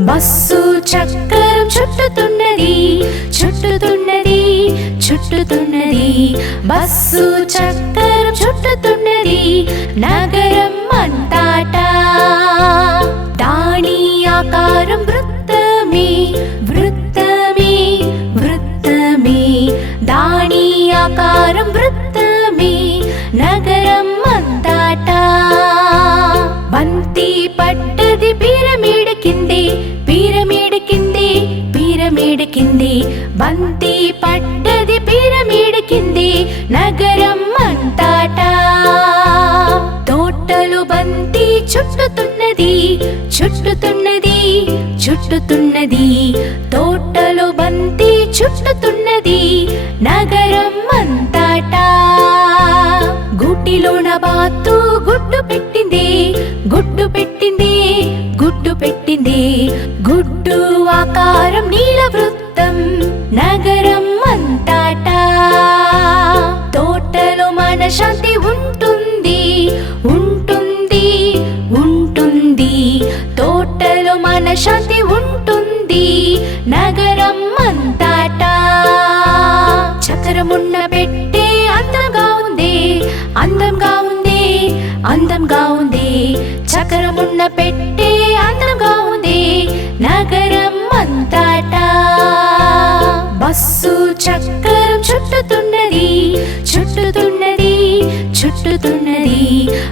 Bus చక్రం చుట్టుతున్నది చుట్టుతున్నది చుట్టుతున్నది. Bus చక్రం చుట్టుతున్నది నగరం అంతటా. దాని ఆకారం వృత్తమే వృత్తమే వృత్తమే. దాని ఆకారం వృత్తమే నగరం అంతాటా. పిరమిడ్ కింది బంతి పట్టది పిరమిడ్ కింది నగరం అంతటా. తోటలు బంతి చుట్టుతున్నది చుట్టుతున్నది చుట్టుతున్నది. తోటలు బంతి చుట్టుతున్నది నగరం అంతటా. గుడ్డిలోన బాతు గుడ్డు పెట్టింది గుడ్డు పెట్టింది గుడ్డు పెట్టింది. గుడ్డు ఆకారం నీల వృత్తం నగరం అంతటా. తోటలో మన శాంతి ఉంటుంది ఉంటుంది ఉంటుంది. తోటలో మన శాంతి ఉంటుంది నగరం అంతటా. చక్రమున్న పెట్టే అందంగా ఉంది అందంగా ఉంది అందంగా ఉంది. చక్రమున్న పెట్టే బస్సు చక్రం చుట్టుతున్నది చుట్టుతున్నది చుట్టుతున్నది.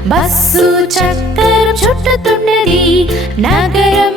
బస్సు చక్రం చుట్టుతున్నది నగరం